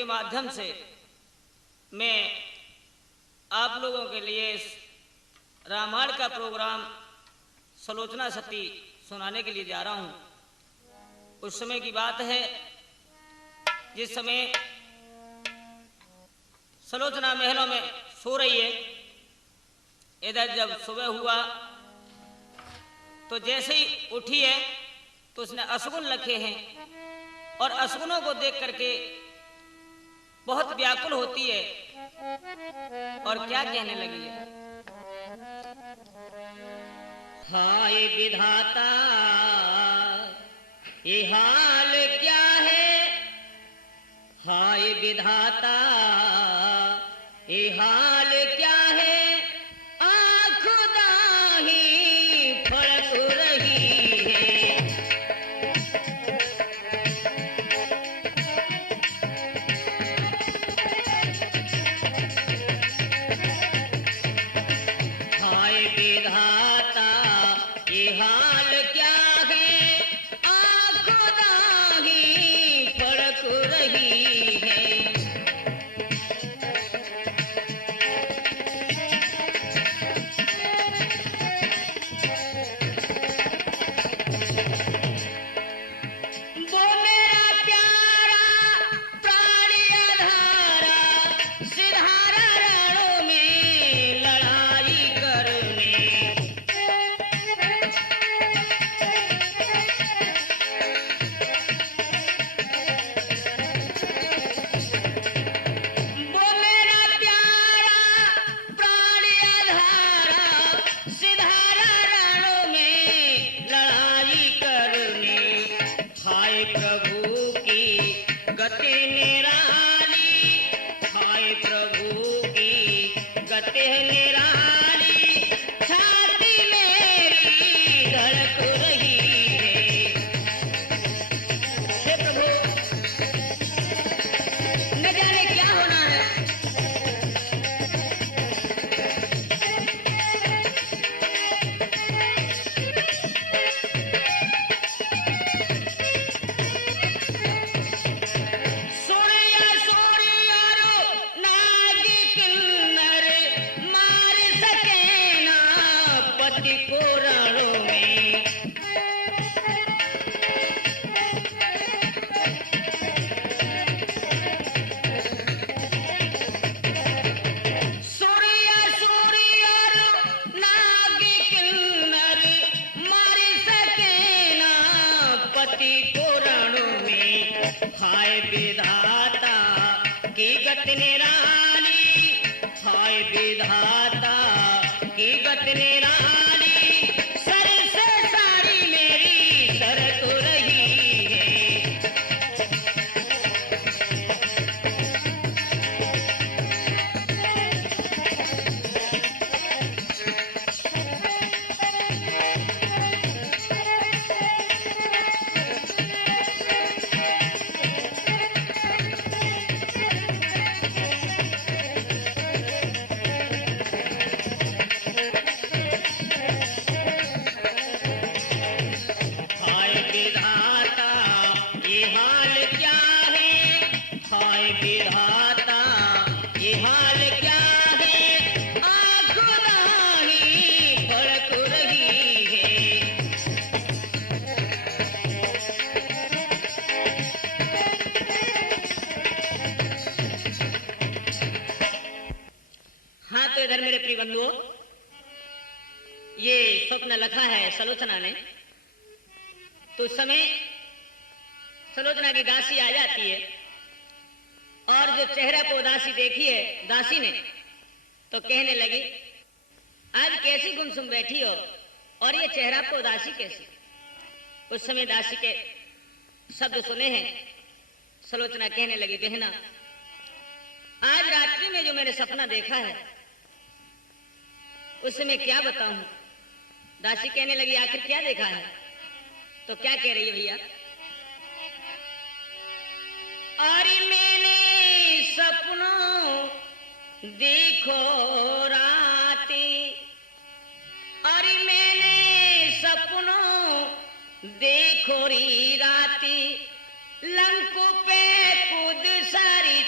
जिसके माध्यम से मैं आप लोगों के लिए इस रामायण का प्रोग्राम सलोचना सती सुनाने के लिए जा रहा हूँ। उस समय की बात है जिस समय सलोचना महलों में सो रही है। इधर जब सुबह हुआ तो जैसे ही उठी है तो उसने अशगुन रखे हैं और अशगुनों को देख करके बहुत व्याकुल होती है और क्या कहने लगी है। हाय विधाता ये हाल क्या है, हाय विधाता ये हाल क्या है, आँख दाही फड़क रही है। हाय विधाता ये हाल क्या है, आँख दाही फड़क रही है। वो मेरा प्यारा प्राणी अधारा, सिधारा रणों में लड़ाई करने। वो मेरा प्यारा प्राणी अधारा, सिधारा रणों में लड़ाई करने। हाय प्रभु की गति निराली, हाय प्रभु की गति निराली, छाती मेरी धड़क रही है। हे प्रभु, न जाने क्या होना है। सूर्य सूर्य रो नागी किन्नर, मार सके ना पति को रणों में। सूर्य सूर्य रो नागी किन्नर, मार सके ना पति को रणों में। हाय विधाता की गति निराली, हाय विधाता की गति निराली, सर से साड़ी मेरी सरक रही है। हाय विधाता ये हाल क्या है, हाय विधाता ये हाल क्या है, आँख दाही फड़क रही है। हाँ, तो इधर मेरे प्रिय बंधुओं, ये स्वप्न लिखा है सलोचना ने। तो उस समय सलोचना की दासी आ जाती है और जो चेहरे को उदासी देखी है दासी ने, तो कहने लगी, आज कैसी गुमसुम बैठी हो और ये चेहरा को उदासी कैसी। उस समय दासी के शब्द सुने हैं। सलोचना कहने लगी, बहना आज रात्रि में जो मैंने सपना देखा है उस समय क्या बताऊं। दासी कहने लगी, आखिर क्या देखा है। तो क्या कह रही है भैया। अरे मैंने सपनों देखो राती, अरे मैंने सपनों देखो री राती, लंको पे कूद सारी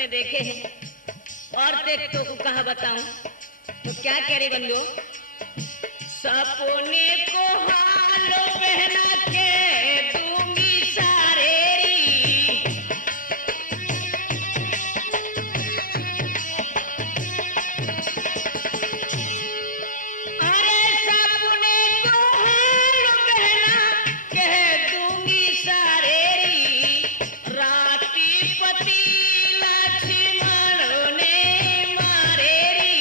सपने देखे हैं और देख तो कहा बताऊं तो क्या कह रही बंधु, सपने को हालो पहना के दूंगी सारेरी, अरे सपने को हालो पहना के दूंगी सारेरी, राती पति लक्ष्मण ने मारेरी।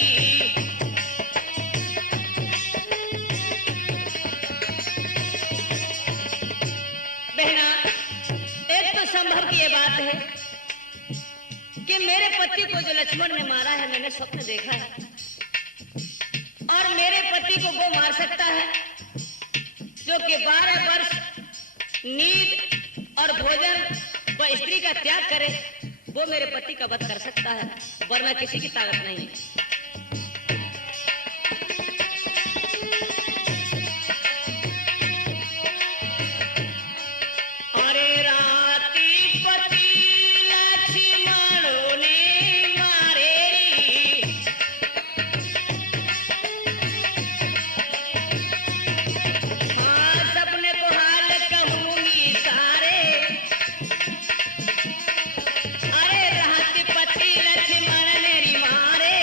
बहना, एक तो संभव की ये बात है कि मेरे पति को जो लक्ष्मण ने मारा है मैंने स्वप्न देखा है, और मेरे पति को वो मार सकता है जो कि 12 वर्ष नींद और भोजन व स्त्री का त्याग करे, वो मेरे पति का वध कर सकता है, वरना किसी की ताकत नहीं है। अरे राती पति लक्ष्मण ने मारेरी, हाँ सपने को हाल कहूंगी सारे, अरे राती पति लक्ष्मण ने मारे,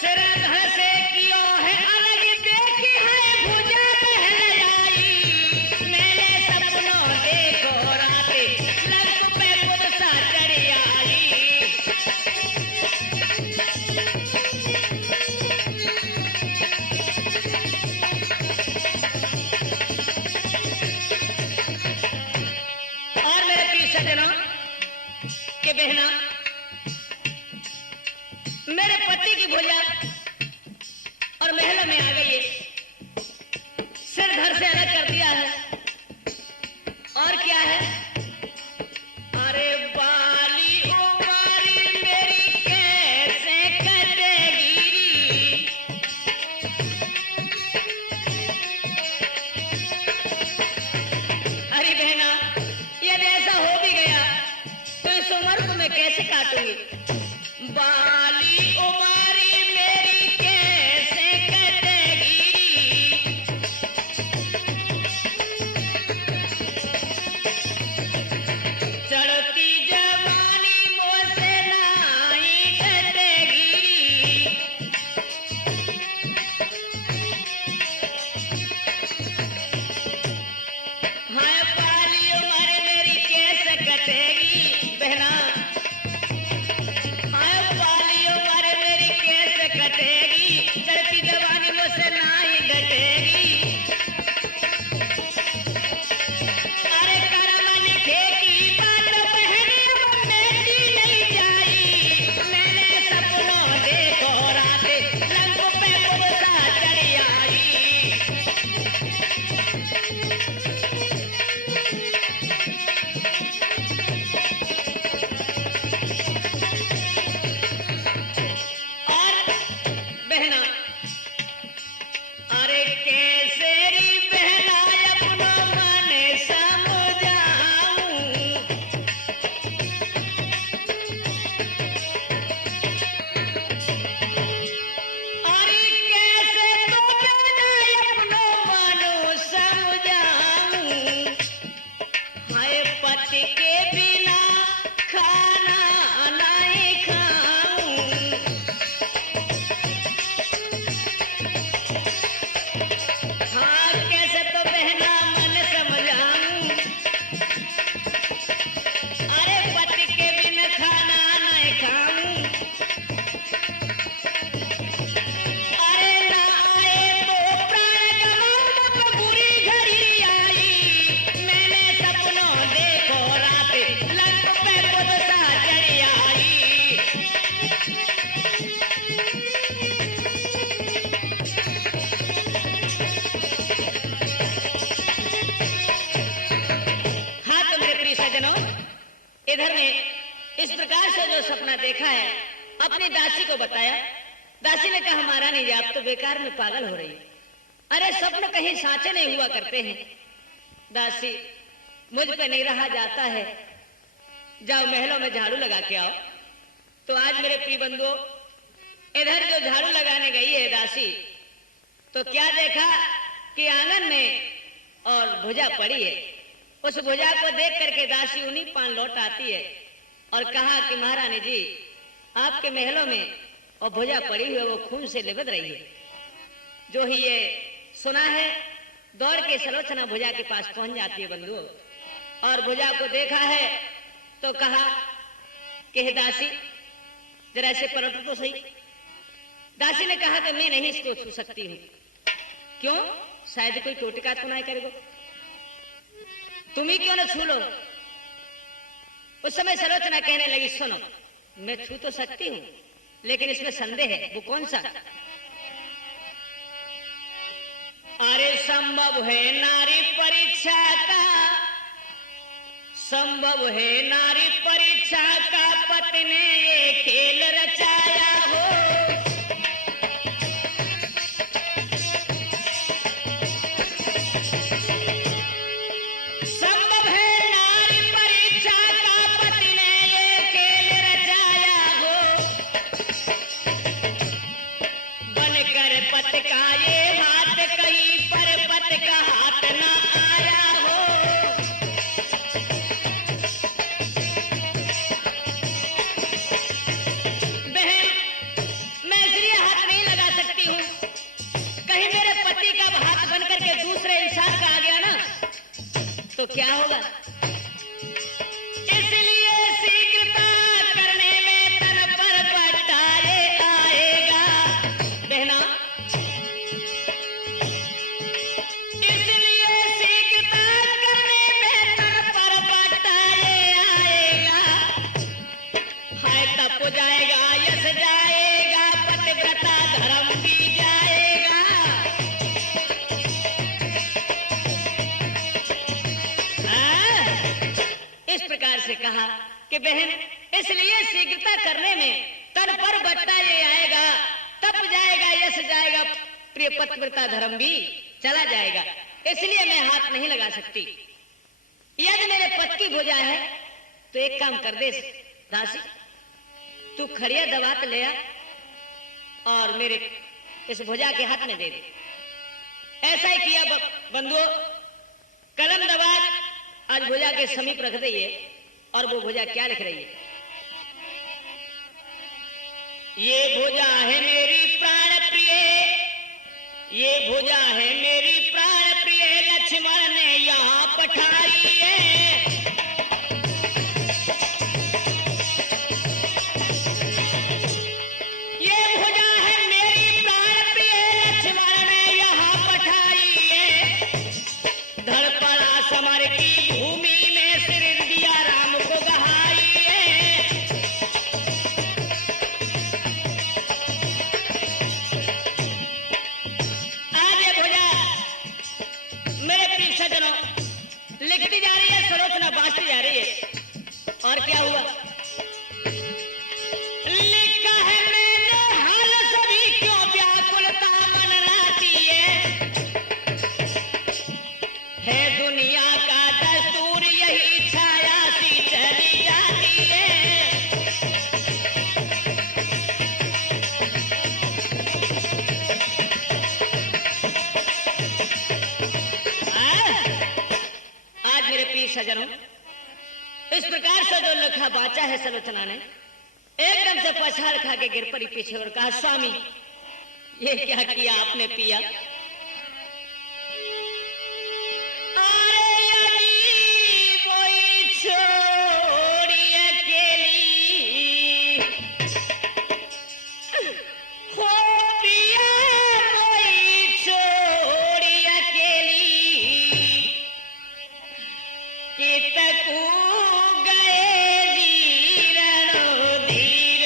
सिर धसे कियो है अलग देखी है भुजा पहन आई, मैंने सपनों देखो राते लंक पे कुदसा चढ़ी आई। और मेरे प्रिय सज्जनों के बहना, मेरे पति की भुजा और महल में आ गई है, सिर घर से अलग कर दिया है, और क्या है, अरे बाली ओ बारी मेरी कैसे कटेगी, अरे बहना यदि ऐसा हो भी गया तो इस उम्र को मैं कैसे काटूंगी, बाली उमारी मेरी कैसे कटेगी, चढ़ती जवानी मुझसे नहीं कटेगी, हाय बाली उम्र मेरी कैसे कटेगी, बहना हाय बाली उम्र मेरी कैसे कटेगी, चढ़ती जवानी मुझसे नहीं घटेगी, अरे करम लिखे की बात बहनी अब मेरी नहीं जाई, मैंने सपनों देखो राते लंक पे कुदसा चढ़ी आई। और बहना, अरे केसरी बहना अपना मन समझाऊं, अरे कैसे तो बहना अपना मन समझाऊं, हाय पति के बिना खाना नहीं खाऊं, हाँ कैसे तो बहना मन समझाऊं, अरे पति के बिना खाना नहीं खाऊं, अरे ना आए तो प्राण गवाऊं तो बुरी घड़ी आई, मैंने सपनों देखो राते लंक पे कुदसा चढ़ी आई। हाँ तो मेरे प्रिय सज्जनों, इधर ने इस प्रकार से जो सपना देखा है अपनी दासी को बताया, दासी ने कहा महारानी जी आप तो बेकार में पागल हो रही है, अरे स्वप्न कहीं साचे नहीं हुआ करते हैं। दासी मुझ पे नहीं रहा जाता है, जाओ महलों में झाड़ू लगा के आओ। तो आज मेरे प्रिय बंधुओं, इधर जो झाड़ू लगाने गई है दासी, तो क्या देखा कि आंगन में और भुजा पड़ी है। उस भुजा को देख करके दासी उन्हीं पान लौट आती है और कहा कि महारानी जी, आपके महलों में और भुजा पड़ी हुई है, वो खून से लिबद रही है। जो ही ये सुना है, दौड़ के सलोचना भुजा के पास पहुंच जाती है बंधुओं, और भुजा को देखा है तो कहा कि हे दासी, जरा इसे पलटो तो सही। दासी ने कहा कि मैं नहीं इसको छू सकती हूँ। क्यों? शायद कोई टोटका तो नहीं करेगो, तुम ही क्यों ना छू लो। उस समय सलोचना कहने लगी, सुनो, मैं छू तो सकती हूँ, लेकिन इसमें संदेह है। वो कौन सा? अरे संभव है नारी परीक्षा का, संभव है नारी परीक्षा का, पति ने ये खेल रचाया हो। संभव है नारी परीक्षा का, पति ने ये खेल रचाया हो। बनकर पति का ये हाथ, कहीं पर पति का हाथ न आया हो। बहन, मैं इसलिए हाथ नहीं लगा सकती हूँ, कहीं मेरे पति का हाथ बनकर के दूसरे इंसान का आ गया ना, तो क्या होगा। इसलिए शीघ्रता करने में तन पर पटाए आएगा। बहना, इसलिए शीघ्रता करने में तन पर पटाए आएगा। हाय तप जाएगा, यश जाएगा, पतिव्रता धर्म भी जाएगा। इस प्रकार से कहा कि बहन, इसलिए शीघ्रता करने में तन पर बट्टा ये आएगा, तप जाएगा, यश जाएगा, प्रिय पतिव्रता धर्म भी चला जाएगा। इसलिए मैं हाथ नहीं लगा सकती। यदि मेरे पति की भुजा है तो एक काम कर दे दासी, तू खड़िया दबात ले आ और मेरे इस भुजा के हाथ में दे दे। ऐसा ही किया बंधुओं, कलम दबा आज भुजा के समीप रख दइए, और वो भुजा क्या लिख रही है? ये भुजा है मेरी प्राण प्रिय, ये भुजा है मेरी प्राण प्रिय, लक्ष्मण ने यहाँ पठाई है। ये भुजा है मेरी प्राण प्रिय, लक्ष्मण ने यहाँ पठाई है। धड़ पड़ा समर की भूमि में, सिर दिया राम को गहाई है। आज ये भुजा मेरे प्रिय सज्जनों लिखती जा रही है, सलोचना बांटती जा रही है। और क्या हुआ? लिखा है मैंने हाल सभी, क्यों व्याकुलता मन लाती है दुनिया का दस्तूर, यही छाया सी चली जाती है। आज मेरे प्रिय सज्जनों, इस प्रकार से जो लिखा बाचा है सलोचना ने, एकदम से पछाड़ खा के गिर पड़ी पीछे और कहा, स्वामी ये क्या किया आपने पिया? अरे यदि कोई छोड़ी अकेली हो पिया, कोई छोड़ी अकेली, कि तकू गए धीरणो धीर।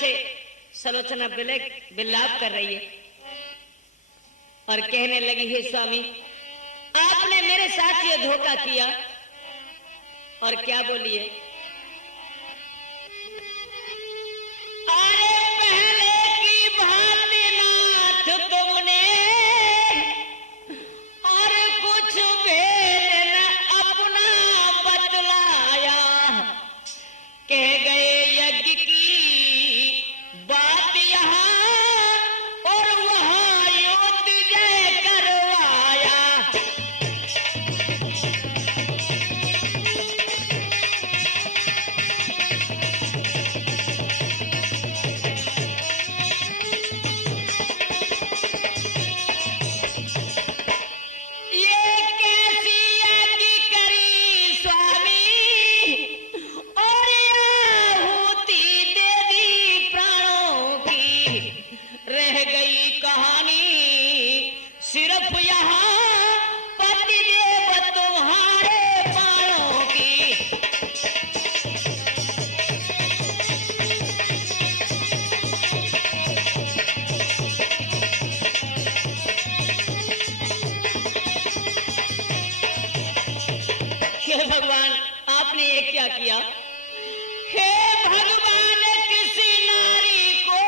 से सलोचना विलाप कर रही है और कहने लगी, हे स्वामी, आपने मेरे साथ ये धोखा किया। और क्या बोलिए, अरे पहले की भांति नाथ तुमने और कुछ भेद न अपना बतलाया, कह गए यज्ञ की बात यहाँ और वहाँ युद्ध जय करवाया। सिर्फ यहाँ पतिदेव तुम्हारे प्राणों की। हे भगवान, आपने ये क्या किया? हे भगवान, किसी नारी को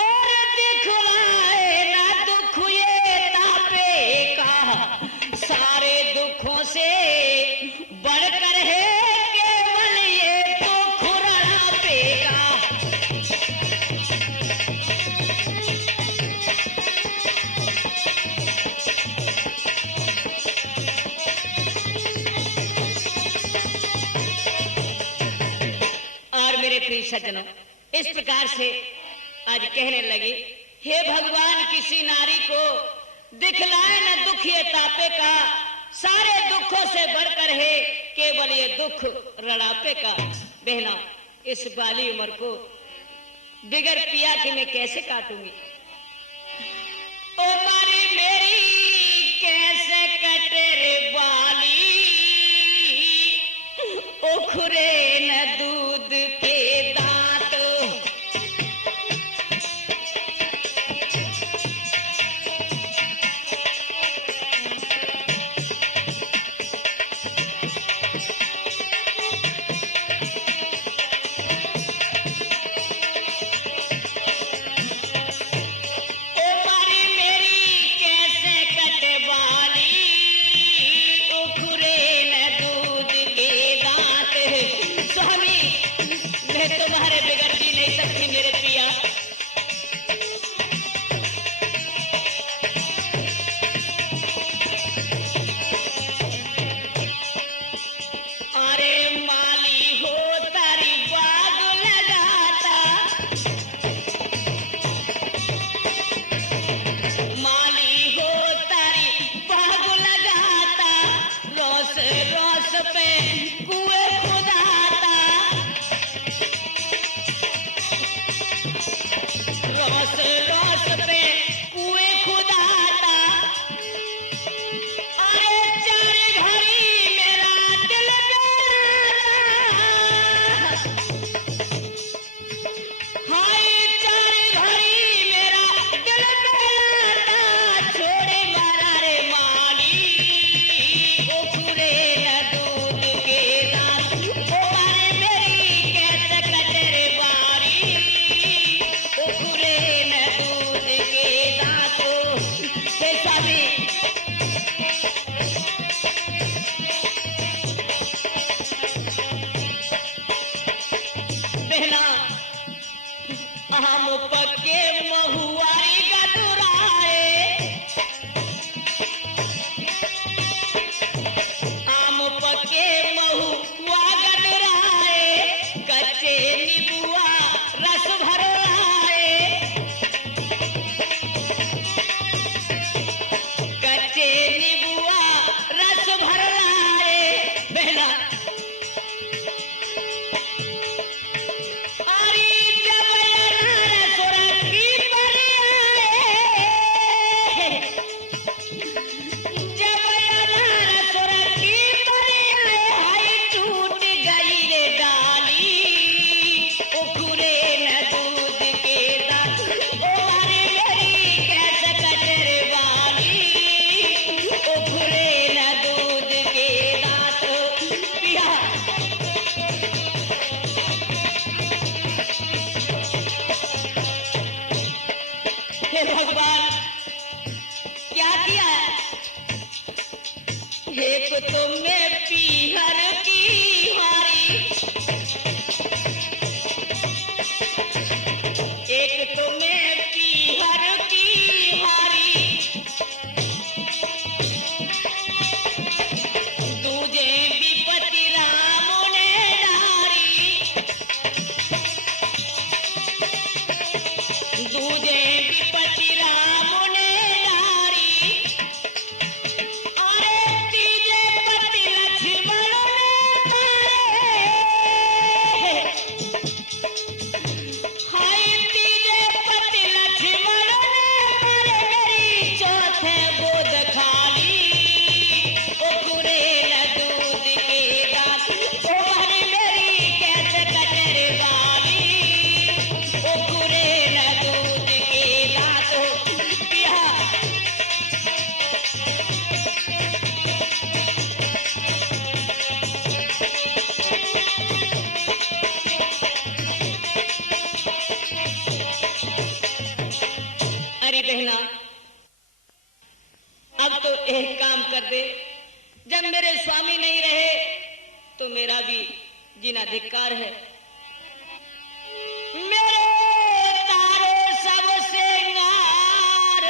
और दिखलाए ना दुख ये तापे का, सारे दुखों से बढ़कर है केवल ये दुख रड़ापे का। और मेरे प्रिय सज्जनों, इस प्रकार से आज कहने लगी, हे भगवान, किसी नारी को दिखलाए न दुख ये तापे का, सारे दुखों से बढ़कर है केवल ये दुख रड़ापे का। बहना, इस बाली उम्र को बिगर पिया के मैं कैसे काटूंगी? ओ मारी मेरी कैसे कटे रे बाली, उखरे न दूध के दांत। तो मैं पीहर की हारी, एक तो मैं पीहर की हारी, दूजे विपति राम ने डारी, दूजे विपति राम ने डारी, अरे तीजे पति लक्ष्मण ने तारे, हाय तीजे पति लक्ष्मण ने मारे, मेरी चौथे गोद खाली, ओ कुरेल दूध के दांत, ओ हरी मेरी कैसे कचर वाली, ओ कुरेल दूध के दांत, ओ पिया। अरे बहना, अब तो एक काम कर दे, जब मेरे स्वामी नहीं रहे तो मेरा भी जीना धिक्कार है। मेरे तारे सब श्रृंगार,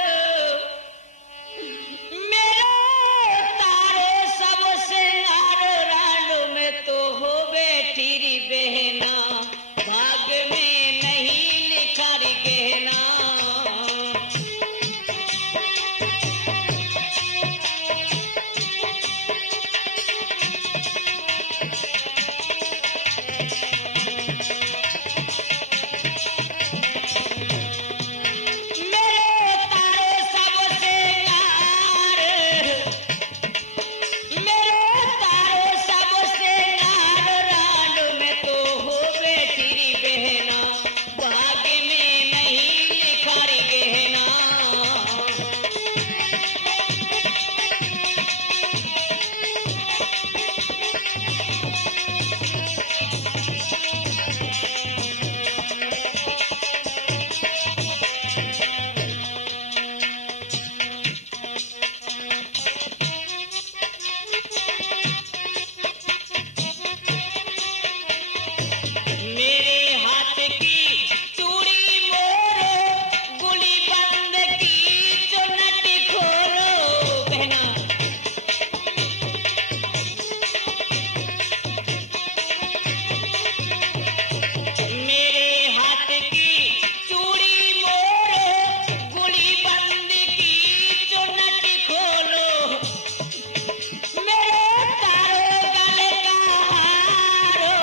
मेरे तारे सब श्रृंगार, रानों में तो हो बैठी री बहना, भाग्य में नहीं लिखा री गहना। मेरे तारे सब श्रृंगार, मेरे तारे सब श्रृंगार, रानों में तो हो बैठी री बहना, भाग्य में नहीं लिखा री गहना। मेरे हाथ की चूड़ी मोरो, गुली बंद की चुनट खोलो बहना, मेरे हाथ की चूड़ी मोरो, गुली बंद की चुनट खोलो, मेरे तारो गले का हारो,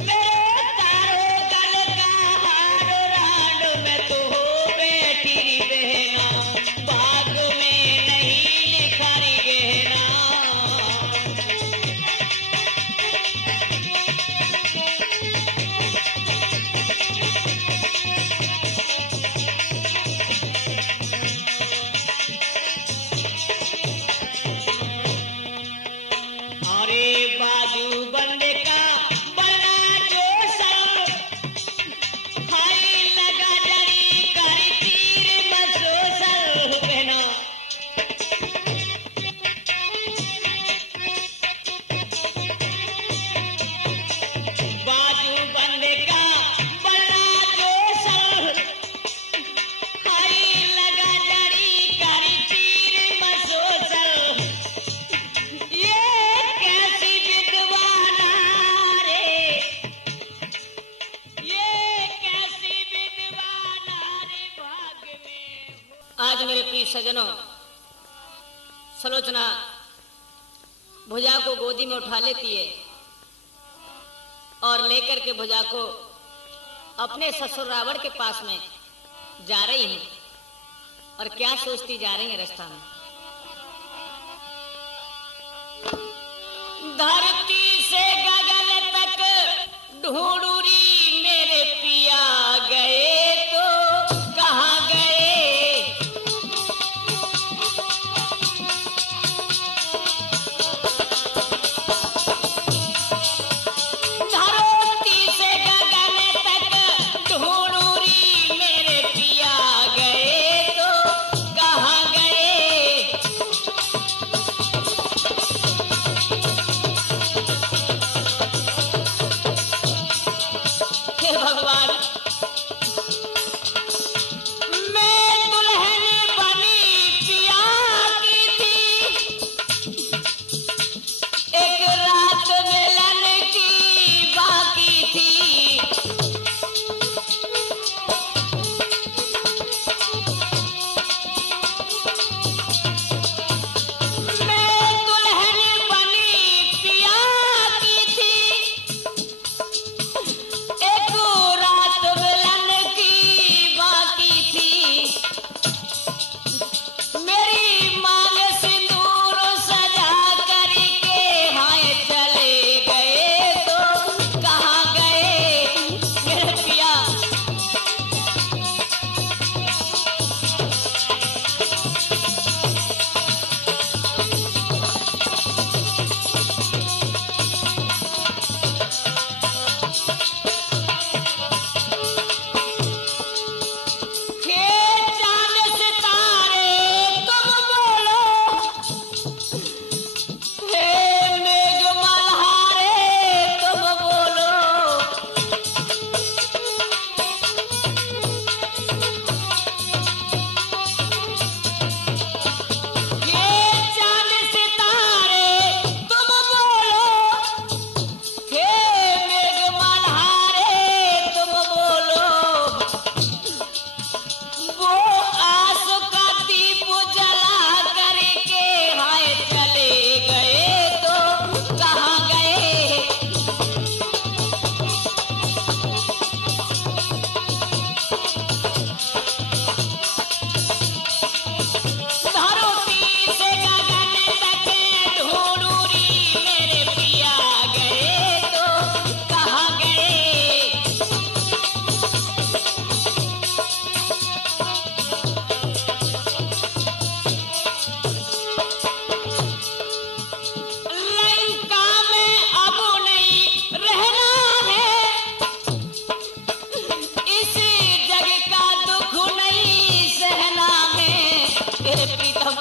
मेरे तारो गले का हार, रानों में तो हो बैठी री बहना, भाग्य में नहीं लिखा री गहना। अरे बाजू बंदे का बना जो सर, हाय लगा डरी करी तीर मसोसल बहना, बाजू बंदे का बना जो सर, हाय लगा डरी करी तीर मसोसल, ये कैसी विद्वाना रे, ये कैसी विद्वाना रे, भाग्य में हो। आज मेरे प्रिय सज्जनों, सलोचना भुजा को गोदी में उठा लेती है और लेकर के भुजा को अपने ससुर रावण के पास में जा रही है, और क्या सोचती जा रही है रास्ता में। धरती से गगन तक ढूंढूरी, मेरे पिया गए तो कहाँ गए, धरती से गगन तक ढूंढूरी, मेरे पिया गए तो कहाँ गए, मेरे प्रीतम,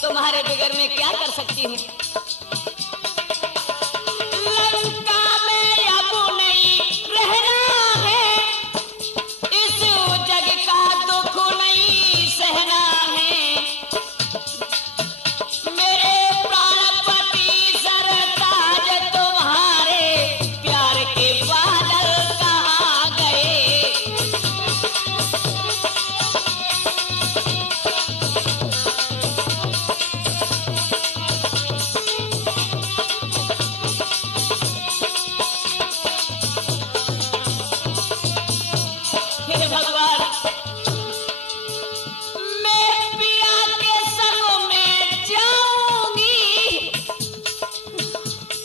तुम्हारे बिगर में क्या कर सकती हूँ। लंका में अब नहीं रहना है, इस जग का दुख नहीं सहना है। मेरे प्राणपति सरताज तुम्हारे प्यार के बादल कहाँ गए। हे भगवान, मैं पिया के संग में जाऊंगी,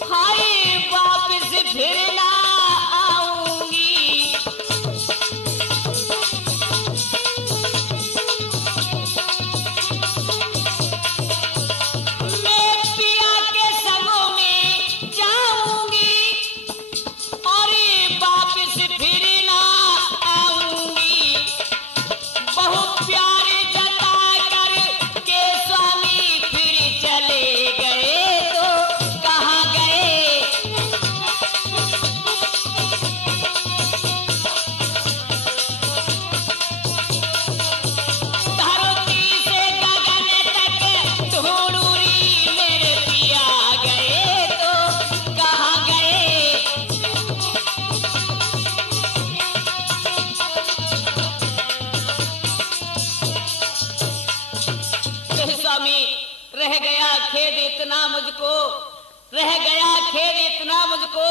हाय वापस फिर ना आऊंगी। मैं पिया के संग में जाऊंगी और वापस फिर ना आऊंगी। बहुत प्यार जता कर के स्वामी फिर चले गए तो कहाँ गए। धरती से गगन तक ढूंढूरी मेरे पिया गए तो कहाँ गए। हे स्वामी, रह गया खेद इतना मुझको, रह गया खेद इतना मुझको,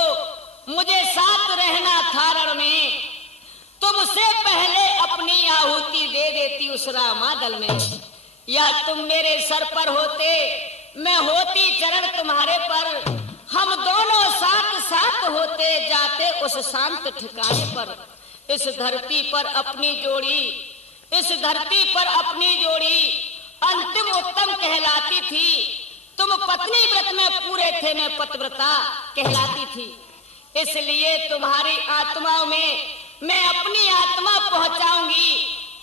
मुझे साथ रहना था रण में। तुमसे पहले अपनी आहुति दे देती उस रामादल में। या तुम मेरे सर पर होते, मैं होती चरण तुम्हारे पर, हम दोनों साथ साथ होते जाते उस शांत ठिकाने पर। इस धरती पर अपनी जोड़ी, इस धरती पर अपनी जोड़ी अंतिम उत्तम कहलाती थी। तुम पत्नी व्रत में पूरे थे, मैं पतिव्रता कहलाती थी। इसलिए तुम्हारी आत्माओं में मैं अपनी आत्मा पहुंचाऊंगी।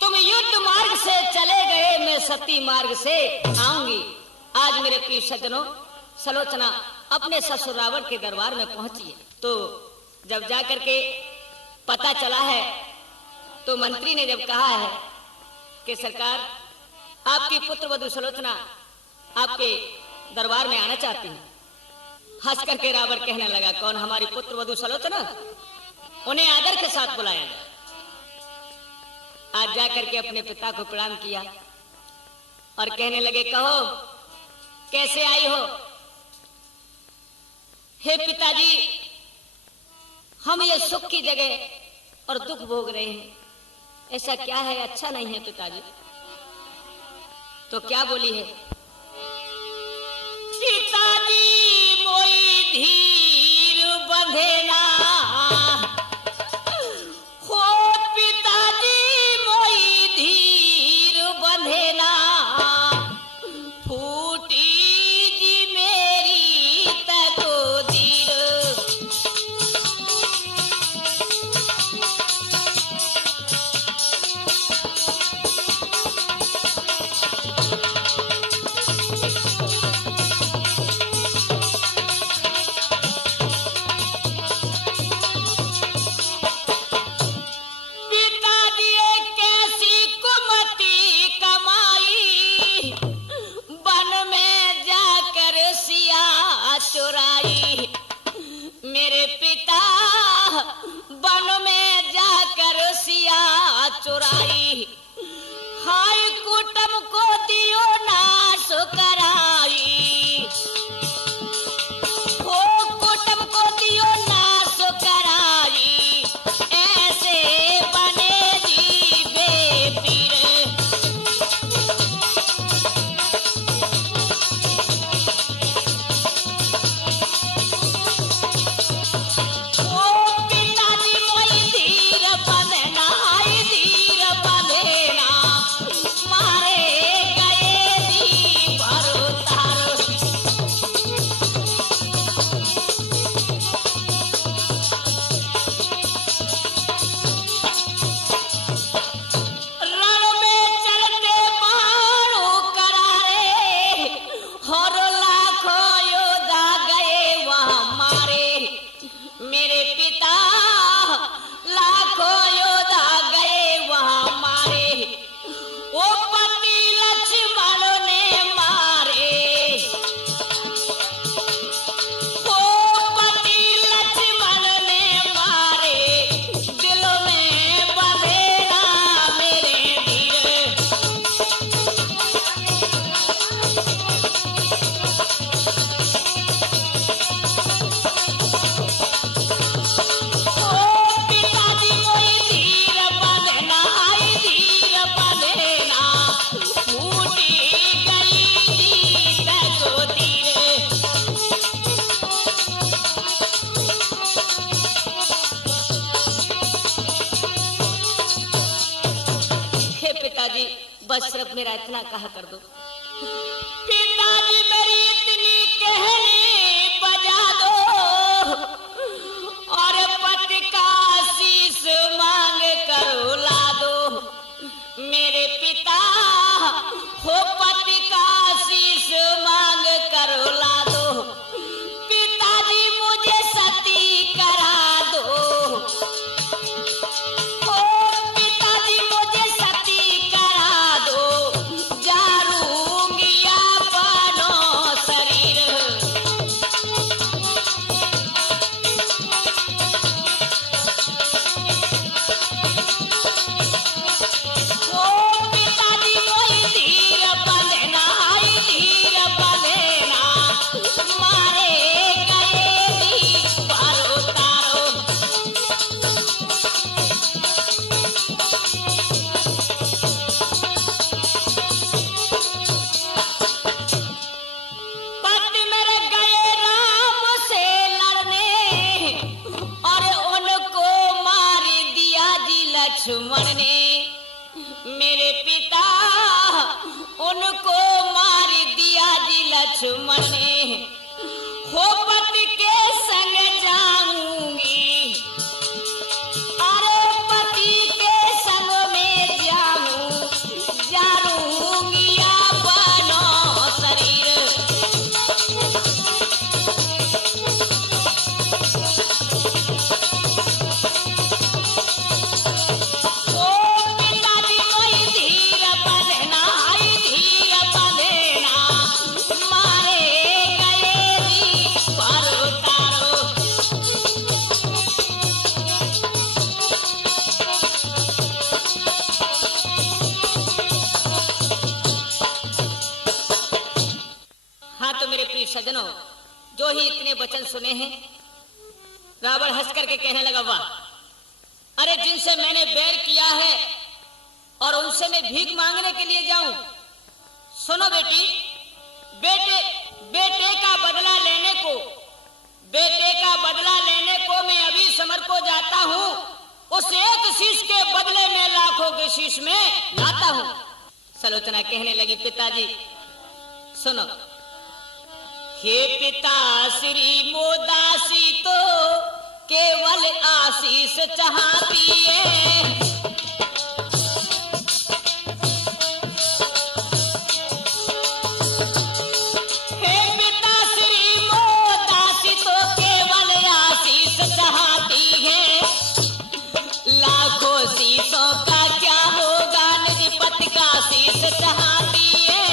तुम युद्ध मार्ग से चले गए, मैं सती मार्ग से आऊंगी। आज मेरे प्रिय सज्जनों, सलोचना अपने ससुर रावण के दरबार में पहुंची है। तो जब जाकर के पता चला है तो मंत्री ने जब कहा है कि सरकार, आपकी पुत्र वधू सलोचना आपके दरबार में आना चाहती है। हंस करके रावण कहने लगा, कौन हमारी पुत्र वधू सलोचना? उन्हें आदर के साथ बुलाया जाए। आज जाकर के अपने पिता को प्रणाम किया और कहने लगे, कहो कैसे आई हो? हे पिताजी, हम ये सुख की जगह और दुख भोग रहे हैं, ऐसा क्या है? अच्छा नहीं है पिताजी। तो क्या बोली है? पिताजी मोई धीर बंधे ना, हो पिताजी मोई धीर बंधे ना, फूटी जी मेरी तकदीर। मेरे पिता वन में जाकर सिया चुराई, हाय कुटुम को दियो नाश कराई, हो कुटुम को दियो नाश कराई, ऐसे बने जी बेपीर। मारे गए बस सिर्फ मेरा इतना कहा कर दो, पिताजी मेरी इतनी कहनी बजा दो और पति का शीश मांग कर ला दो। मेरे पिता हो पति का शीश मांग कर ला दो। पिताजी मुझे सती करा दो। ओ पिताजी मुझे सती करा दो। जारूंगी अपनो शरीर। लक्ष्मण ने मेरे पिता उनको मार दिया जी लक्ष्मण ने। हो पति के संग जाऊंगी, अरे पति के संग में जाऊंगी अपनो शरीर। सज्जनों, जो ही इतने वचन सुने हैं, रावण हंस करके कहने लगा, वाह, अरे जिनसे मैंने बैर किया है और उनसे मैं भीख मांगने के लिए जाऊं। सुनो बेटी, बेटे का बदला लेने को मैं अभी समर को जाता हूं। उस एक शीश के बदले में लाखों के शीश में लाता हूं। सलोचना कहने लगी, पिताजी सुनो, हे पिता श्री मोदासी तो केवल आशीष चाहती है। हे पिता श्री मोदासी तो केवल आशीष चाहती है। लाखों शीशों का क्या होगा, निज पति का शीश चाहती है।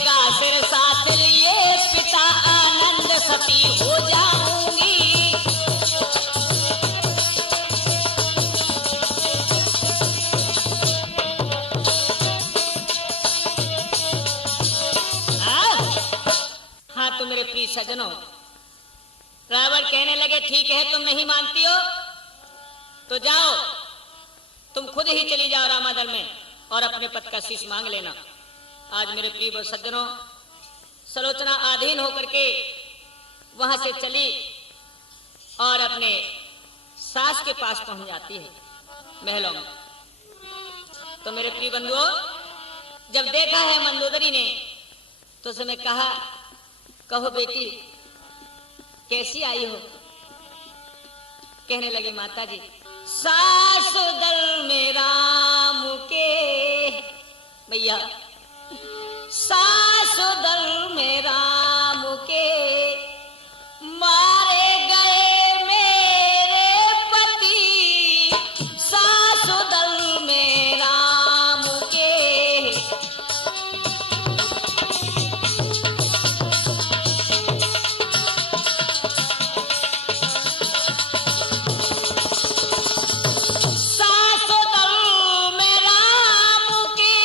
का सिर साथ लिए पिता आनंद सती हो जाऊंगी। हाँ तो मेरे प्रिय सज्जनों, रावण कहने लगे, ठीक है तुम नहीं मानती हो तो जाओ, तुम खुद ही चली जाओ रामादल में और अपने पति का शीश मांग लेना। आज मेरे प्रिय सज्जनों, सलोचना आधीन होकर के वहां से चली और अपने सास के पास पहुंच जाती है महलों में। तो मेरे प्रिय बंधुओं, जब देखा है मंदोदरी ने तो उसने कहा, कहो बेटी कैसी आई हो? कहने लगे, माता जी सास दल में राम के, भैया सास दल में राम के मारे गए मेरे पति। सास दल में राम के सास दल में राम के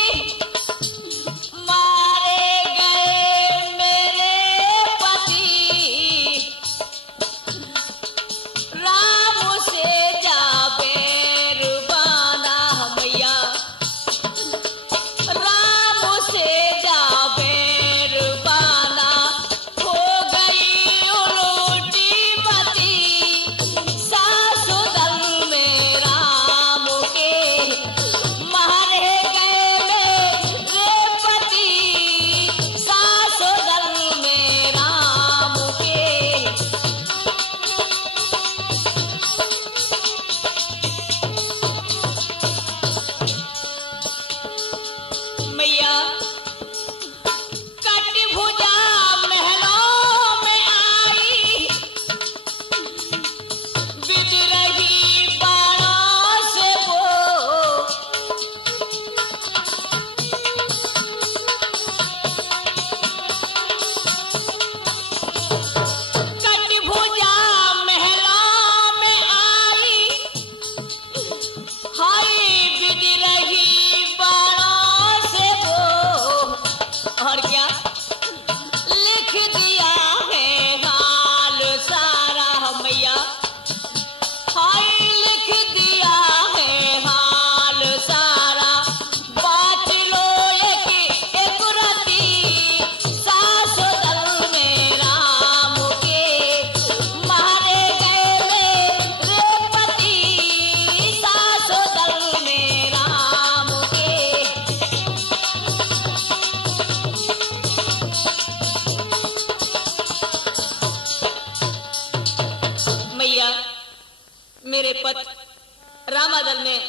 मेरे पति रामादल में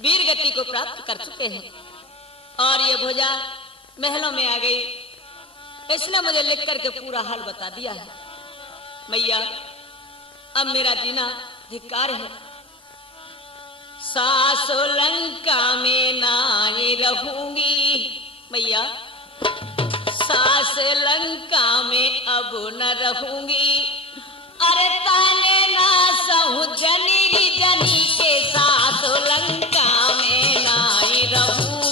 वीर गति को प्राप्त कर चुके हैं और ये भुजा महलों में आ गई। इसने मुझे लिख करके पूरा हाल बता दिया है। मैया अब मेरा जीना धिक्कार है। सासो लंका में नाई रहूंगी मैया, सास लंका में अब न रहूंगी। अरे ताने ना सहू जनी जनी के सासो लंका में नाई रहूंगी।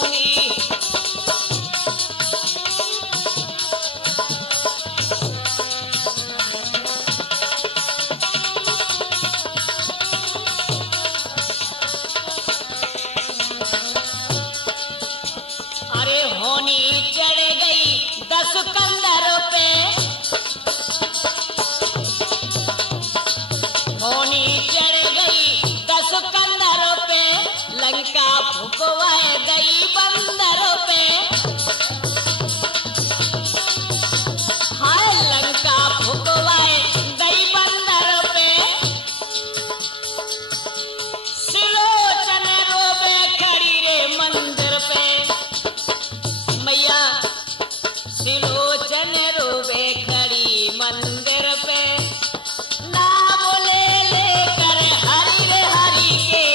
कंदरों पे होनी चढ़ गई 10 कंदरों पे, लंका फुकवाए गई बंदरों पे। हाय लंका फुकवाए गई बंदरों पे, सिलोचन रोबे खड़ी रे मंदिर पे। मैया सिलोचन रोबे खड़ी मंदिर पे, नाम ले लेकर हरि रे हरि के।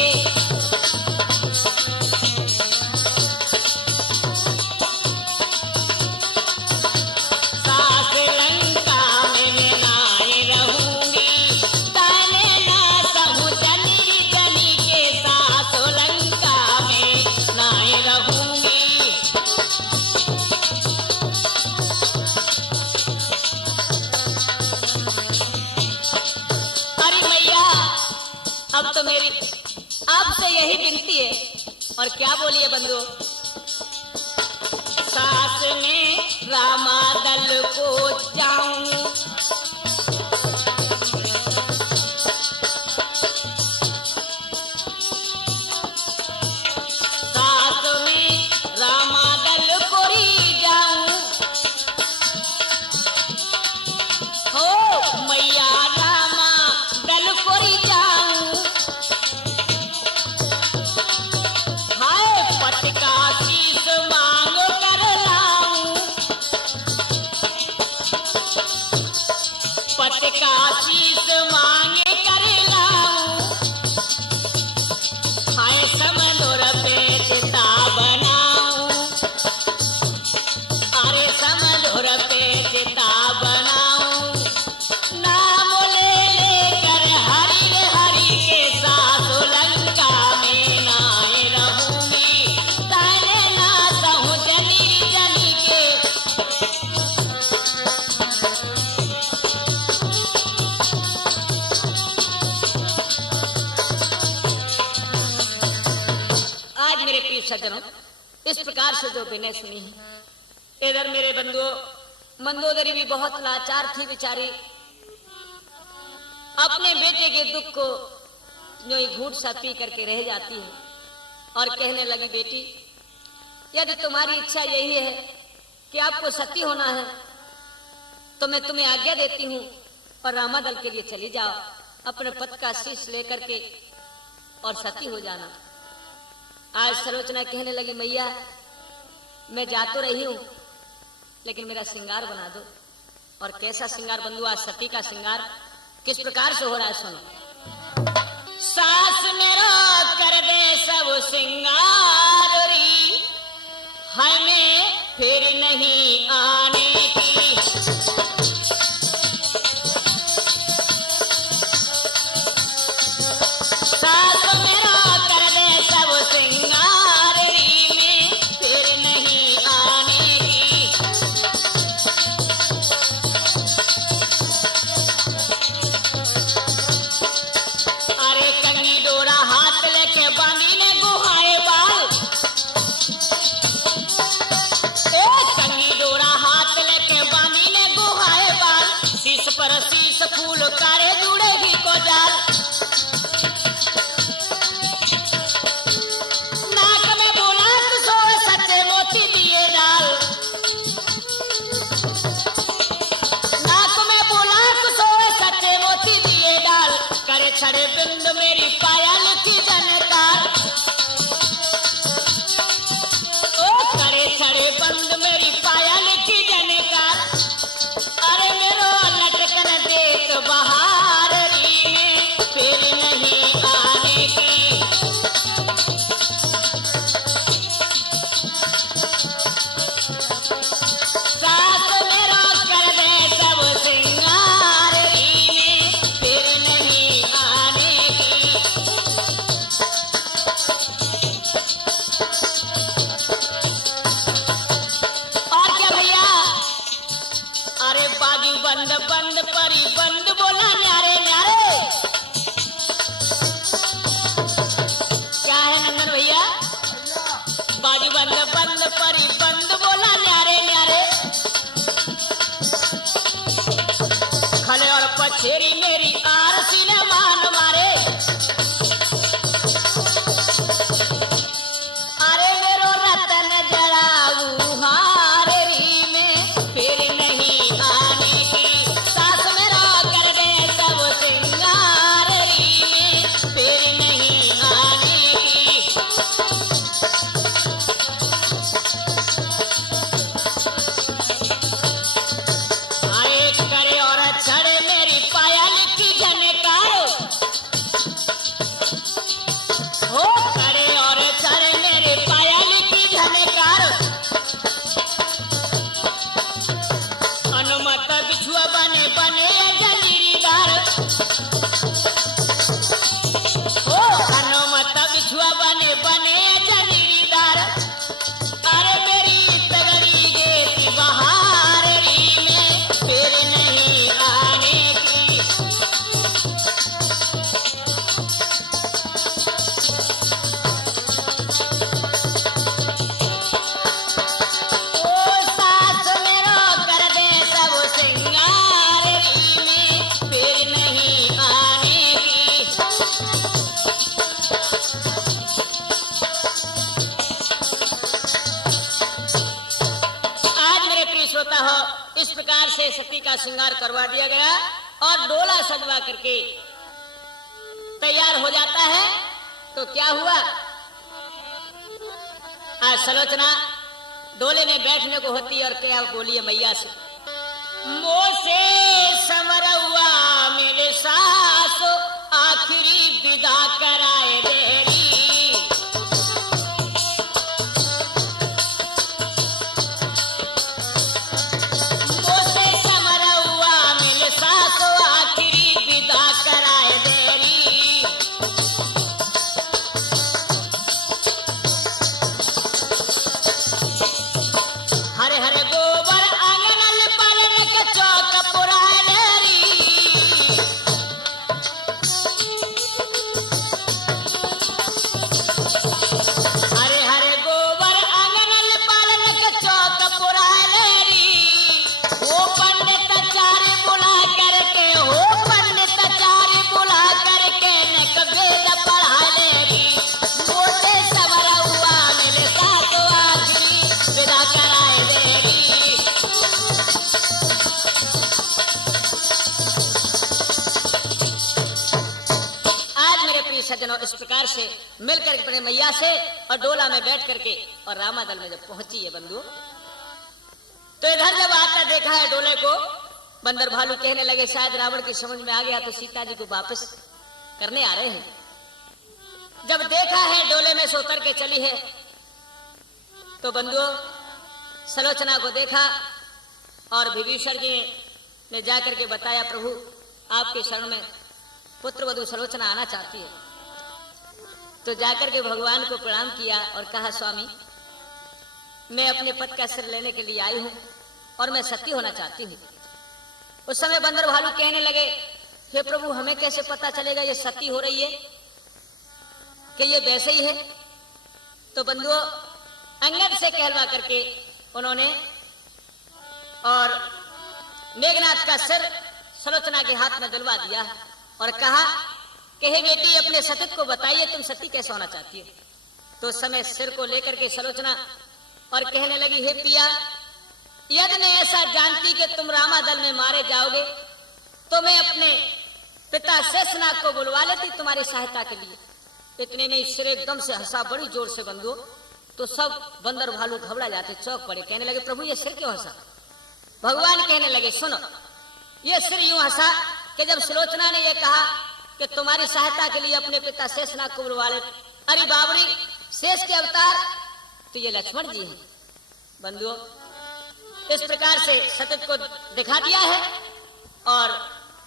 सास लंका में नाई रहूंगी, ताने ना सहू जनी जनी के सास लंका में नाई रहूंगी। अब तो मेरी आपसे यही विनती है। और क्या बोलिए बंधु? सास में रामादल को जाऊं, सास में रामादल को री जाऊं। हो मैया रामादल को री जाऊं। पटका शीश मांग कर लाऊं, पटका शीश मांग कर लाऊं। हाय समंदर पे चिता बनाऊं, अरे समंदर पे चिता बनाऊं। नाम ले लेकर हरि रे हरि के सास लंका में नाई रहूंगी। ताने ना सहू जनी जनी के। आज मेरे प्रिय सज्जनों, इस प्रकार से जो विनय सुनी है, इधर मेरे बंधुओं मंदोदरी भी बहुत लाचार थी बेचारी। अपने बेटे के दुख को जो ही घूंट सा पी करके रह जाती है और कहने लगी, बेटी यदि तुम्हारी इच्छा यही है कि आपको सती होना है तो मैं तुम्हें आज्ञा देती हूँ और रामादल के लिए चली जाओ। अपने पति का शीश लेकर के और सती हो जाना। आज सलोचना कहने लगी, मैया मैं जा तो रही हूँ लेकिन मेरा श्रृंगार बना दो। और कैसा श्रृंगार बंधु? आज सती का श्रृंगार किस प्रकार से हो रहा है सुनो। सास मेरा कर दे सब श्रृंगार री, हमें फिर नहीं आने की। सास मेरा कर दे सब श्रृंगार री, में फिर नहीं आने की। अरे कंगी डोरा हाथ लेके बांधी ने गुहाए बाल, कंगी डोरा हाथ छड़े बिंद मेरी पायल की जनकार, ओ छड़े छड़े बंद मेरी पायल की जनकार, अरे मेरो लटकन देख बहार री में फिर नहीं आने की। सास मेरो कर दे सब सिंगार री में फिर नहीं आने की। और क्या भैया, अरे बाजू बंद बंद परी बंद बोला न्यारे न्यारे। क्या है नंदन भैया? बाजू बंद बंद परी बंद बोला न्यारे न्यारे। खले और पछेरी मेरी आरसी ने मान मारे, अरे मेरो रतन जड़ाऊ हार री में फिर नहीं आने की। सास मेरा कर दे सब सिंगार री में फिर नहीं आने की। आए करे और छड़े मेरी पायल की झनकार, हो करे और छड़े मेरे पायल की झनकार। अनुमत बिछुआ बने बने जलीदार, हो अनुमत बिछुआ बने बने जलीदार। अरे मेरी तगड़ी गेती बहार री में फिर नहीं आने की। ओ सास मेरो कर दे सब सिंगार री में फिर नहीं आने की। आज मेरे प्रिय श्रोता हो, इस प्रकार से सती का श्रृंगार करवा दिया गया और डोला सजवा करके तैयार हो जाता है। तो क्या हुआ, आज सलोचना डोले में बैठने को होती है और क्या बोलिए मैया से, मोसे समरवा मेरे सास आखिरी विदा कराए देरी। मोसे समरवा मेरे सास आखिरी विदा कराए देरी। हरे हरे गोबर आंगन पालन के चौक पुराए देरी। हरे हरे गोबर आंगन पालन के चौक पुराए देरी। वो पंडित चारी बुला करके, हो पंडित चारी बुला करके नक वेद पढ़ा लेरी। मोटे समरवा मेरे साथ आखिरी विदा कराए देरी। आज मेरे प्रिय सज्जनों, इस प्रकार से मिलकर अपने मैया से और डोला में बैठ करके और रामादल में जब पहुंची है बंधु, तो इधर जब आता देखा है डोले को, बंदर भालू कहने लगे शायद रावण की समझ में आ गया तो सीता जी को वापस करने आ रहे हैं। जब देखा है डोले में से उतर के चली है, तो बंधुओं सलोचना को देखा और विभीषण जी ने जाकर के बताया, प्रभु आपके शरण में पुत्र वधू सलोचना आना चाहती है। तो जाकर के भगवान को प्रणाम किया और कहा, स्वामी मैं अपने पति का सिर लेने के लिए आई हूं और मैं सती होना चाहती हूं। उस समय बंदर भालू कहने लगे, हे प्रभु हमें कैसे पता चलेगा ये सती हो रही है कि ये वैसे ही है। तो बंधुओं अंगद से कहलवा करके उन्होंने और मेघनाथ का सिर सलोचना के हाथ में दिलवा दिया और कहा कि हे बेटी अपने सतीत्व को बताइए, तुम सती कैसे होना चाहती हो। तो उस समय सिर को लेकर के सलोचना और कहने लगी, हे पिया यदि मैं ऐसा जानती कि तुम रामादल में मारे जाओगे तो मैं अपने पिता शेषनाग को बुलवा लेती तुम्हारी सहायता के लिए। इतने में सिर एकदम से हंसा बड़ी जोर से बंधु, तो सब बंदर भालू घबरा जाते, चौक पड़े, कहने लगे प्रभु ये सिर क्यों हंसा? भगवान कहने लगे सुनो, ये सिर यूं हंसा कि जब सुलोचना ने ये कहा कि तुम्हारी सहायता के लिए अपने पिता शेषनाग को बुलवा ले, अरे बाबरी शेष के अवतार तो ये लक्ष्मण जी हैं। बंधुओं, इस प्रकार से सतत को दिखा दिया है और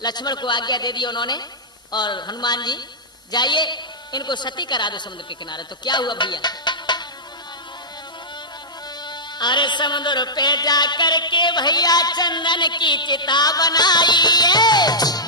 लक्ष्मण को आज्ञा दे दी उन्होंने, और हनुमान जी जाइए इनको सती करा दो समुद्र के किनारे। तो क्या हुआ भैया, अरे समुद्र पे जा करके भैया चंदन की चिता बनाई है।